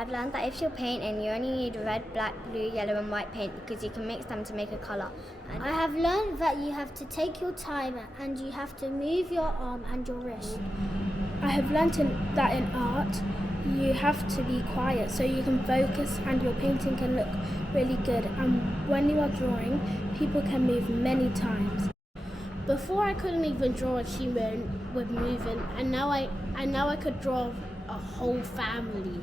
I've learned that if you paint and you only need red, black, blue, yellow and white paint because you can mix them to make a colour. And I have learned that you have to take your time and you have to move your arm and your wrist. I have learned that in art you have to be quiet so you can focus and your painting can look really good, and when you are drawing people can move many times. Before I couldn't even draw a human with moving, and now I could draw a whole family.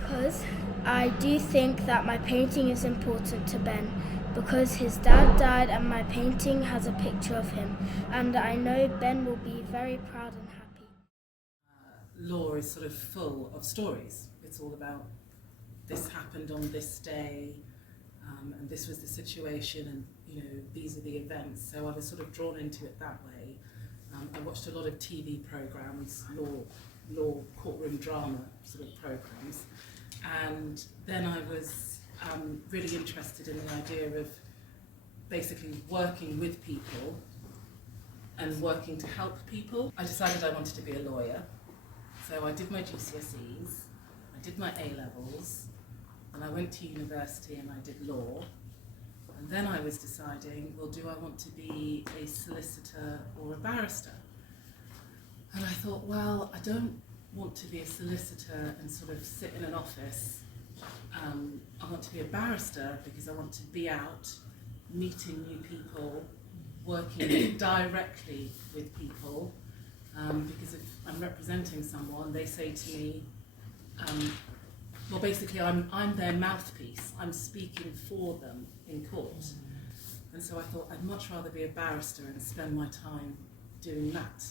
Because I do think that my painting is important to Ben, because his dad died and my painting has a picture of him, and I know Ben will be very proud and happy. Law is sort of full of stories. It's all about this happened on this day, and this was the situation, and these are the events. So I was sort of drawn into it that way. I watched a lot of TV programs, law courtroom drama sort of programs, and then I was really interested in the idea of basically working with people and working to help people. I decided I wanted to be a lawyer, so I did my GCSEs, I did my A-levels, and I went to university and I did law. And then I was deciding, well, do I want to be a solicitor or a barrister? And I thought, well, I don't want to be a solicitor and sort of sit in an office. I want to be a barrister because I want to be out, meeting new people, working directly with people. Because if I'm representing someone, they say to me, well, basically, I'm their mouthpiece. I'm speaking for them in court. And so I thought I'd much rather be a barrister and spend my time doing that.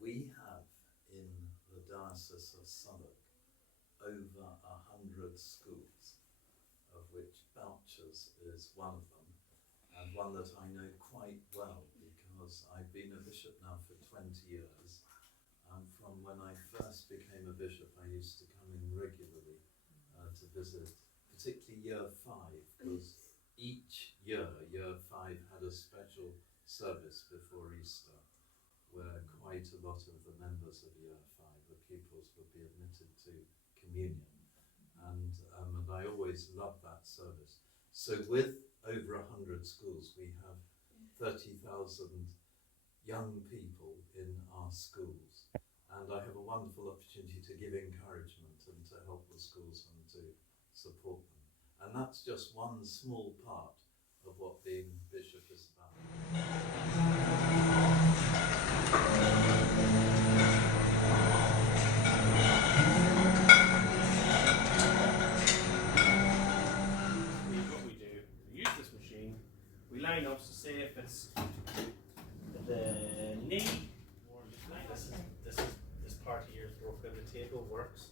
We have in the Diocese of Southwark over 100 schools, of which Boutcher's is one of them, and one that I know quite well because I've been a bishop now for 20 years. From when I first became a bishop, I used to come in regularly to visit, particularly year 5, because each year 5 had a special service before Easter, where quite a lot of the members of year 5, the pupils, would be admitted to communion. And I always loved that service. So with over 100 schools, we have 30,000 young people in our schools. And I have a wonderful opportunity to give encouragement and to help the schools and to support them. And that's just one small part of what being bishop is about. What we do, we use this machine, we line up to see if it's the knee, or this part of your throat where the table works.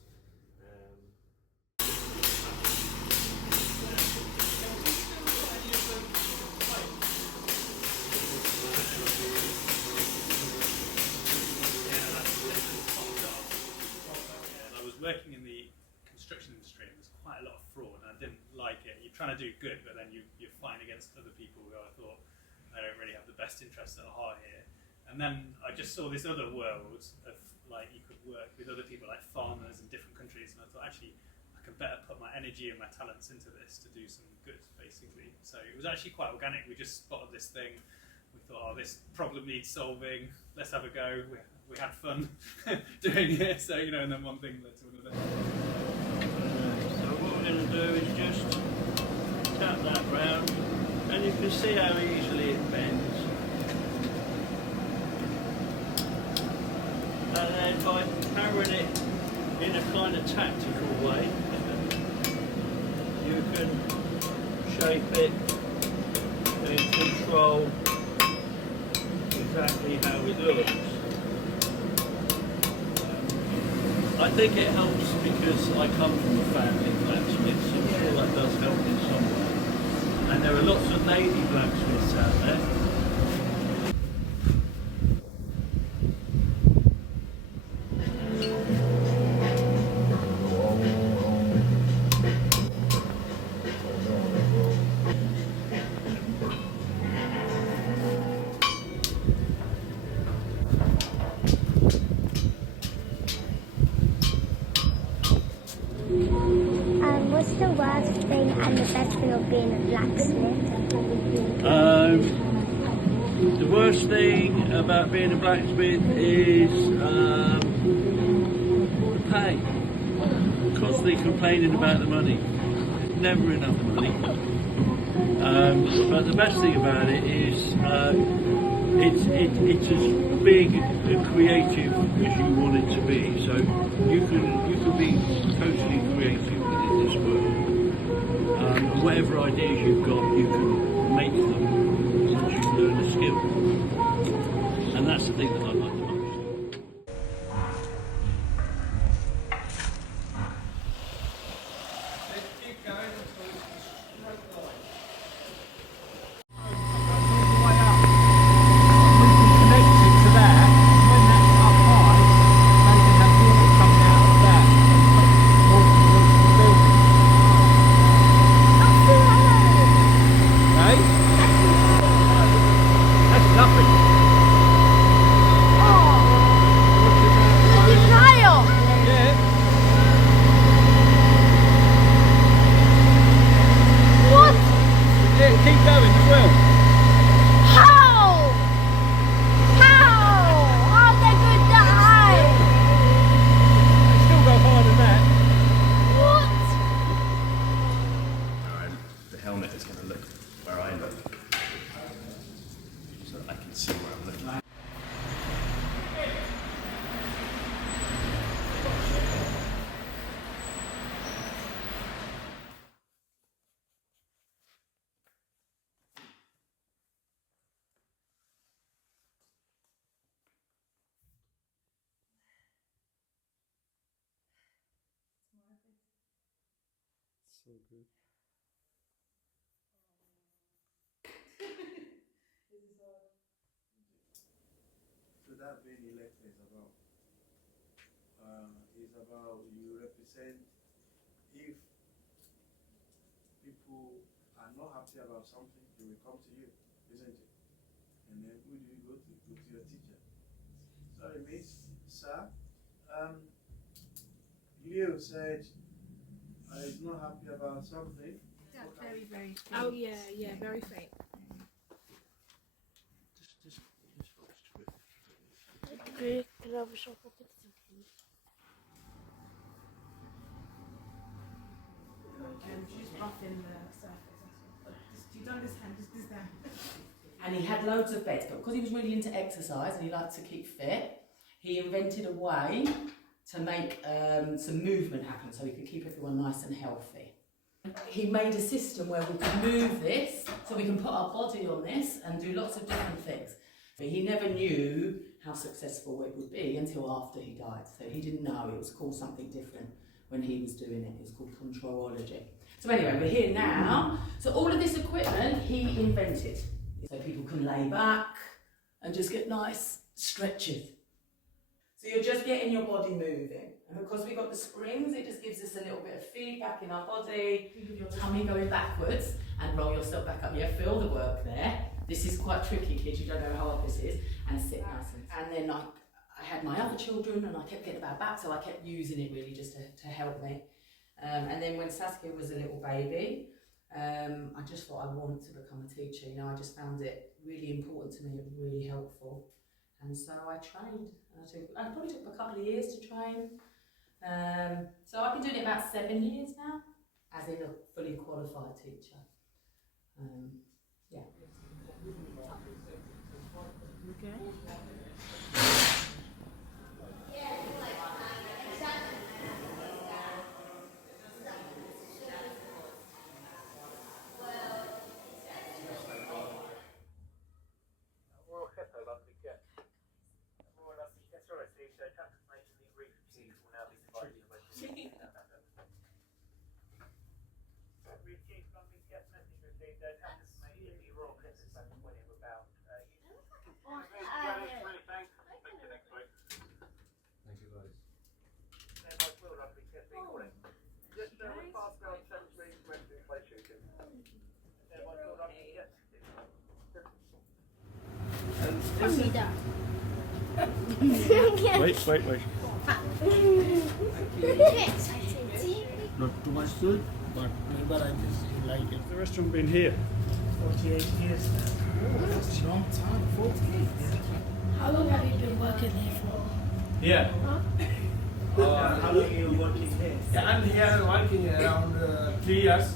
I was working in the construction industry and there's quite a lot of fraud and I didn't like it. You're trying to do good, but then you're fighting against other people who I thought I don't really have the best interests at heart here. And then I just saw this other world of like you could work with other people like farmers in different countries, and I thought actually I can better put my energy and my talents into this to do some good, basically. So it was actually quite organic. We just spotted this thing. We thought, oh, this problem needs solving. Let's have a go. We had fun doing it. So and then one thing led to another. So what we're going to do is just tap that round, and you can see how easily it bends. And then by hammering it in a kind of tactical way, you can shape it and control exactly how it looks. I think it helps because I come from a family of blacksmiths, so I'm sure that does help in some way. And there are lots of lady blacksmiths out there. worst thing and the best thing of being a blacksmith? The worst thing about being a blacksmith is the pay. Constantly complaining about the money. Never enough money. But the best thing about it is it's as big and creative as you want it to be. So you can be totally creative within this world. And whatever ideas you've got, you can make them once you learn the skill. And that's the thing that I like the most. So good. So that being elected is about you represent. If people are not happy about something, they will come to you, isn't it? And then who do you go to? Go to your teacher. Sorry, Miss, sir. Leo said he's not happy about something. That's very, very faint. Oh yeah, very faint. Can I have a shot of it, please? She's roughing the surface. You've done this hand, just this down. And he had loads of beds, but because he was really into exercise and he liked to keep fit, he invented a way to make some movement happen so he could keep everyone nice and healthy. He made a system where we could move this, so we can put our body on this and do lots of different things. But he never knew how successful it would be until after he died. So he didn't know, it was called something different when he was doing it. It was called controlology. So anyway, we're here now. So all of this equipment he invented. So people can lay back and just get nice stretches. So you're just getting your body moving. And because we've got the springs, it just gives us a little bit of feedback in our body. Think of your tummy going backwards and roll yourself back up. Yeah, feel the work there. This is quite tricky, kids, you don't know how hard this is. And sit nice. And then I had my other children and I kept getting bad back, so I kept using it really just to help me. And then when Saskia was a little baby, I just thought I wanted to become a teacher. You know, I just found it really important to me, really helpful. And so I trained. I probably took a couple of years to train. So I've been doing it about 7 years now, as in a fully qualified teacher. Yeah. Okay. Wait. Not too much food? but never I just like it. The restaurant been here? 48 years now. That's a long time, 48. How long have you been working here for? Here. How long are you working here? Yeah, I'm here working around 3 years.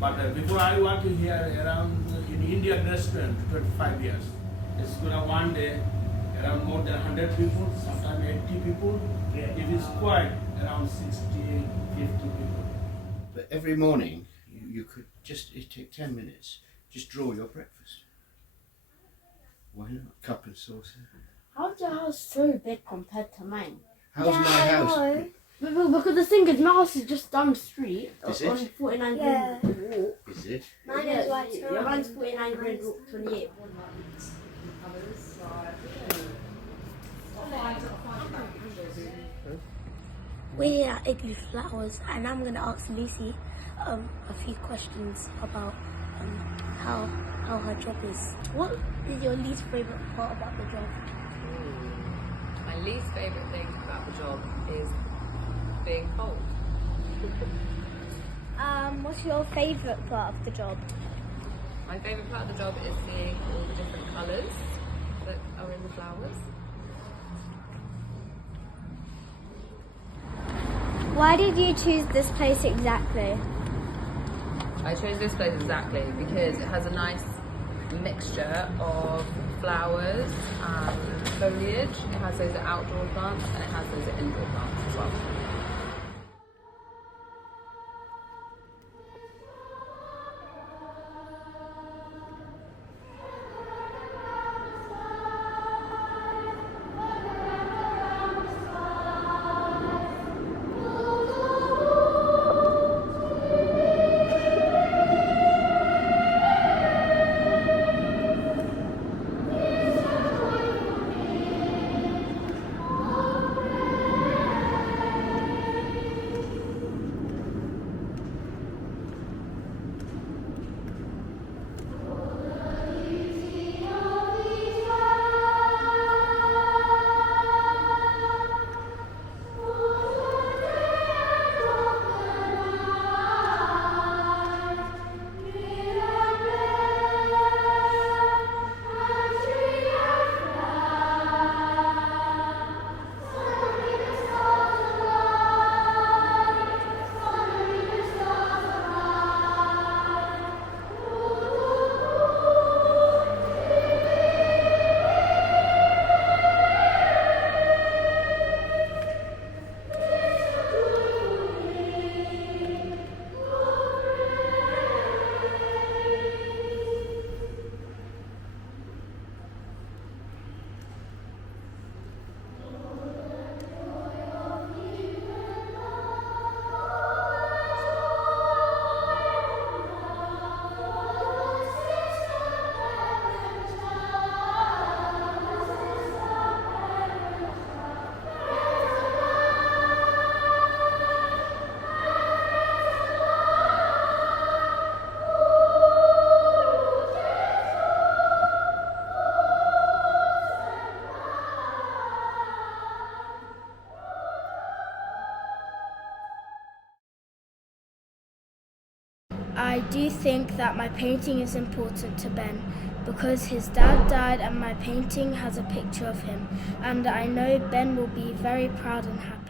But before I worked here around in Indian restaurant 25 years. It's gonna one day around more than 100 people, sometimes 80 people. Yeah. It is quite around 60, 50 people. But every morning you could just take 10 minutes, just draw your breakfast. Why not? Cup and saucer. How's your house so big compared to mine? How's my house? Because the thing is, my house is just down the street Is on it? 49 Yeah. Green Walk. Is it? Mine is white. Yeah, mine's 49 Green Walk 28. We're here at Igloo Flowers, and I'm going to ask Lucy a few questions about how her job is. What is your least favourite part about the job? My least favourite thing about the job is being cold. What's your favourite part of the job? My favourite part of the job is seeing all the different colours that are in the flowers. Why did you choose this place exactly? I chose this place exactly because it has a nice mixture of flowers and foliage. It has those outdoor plants and it has those indoor plants as well. I do think that my painting is important to Ben because his dad died and my painting has a picture of him, and I know Ben will be very proud and happy.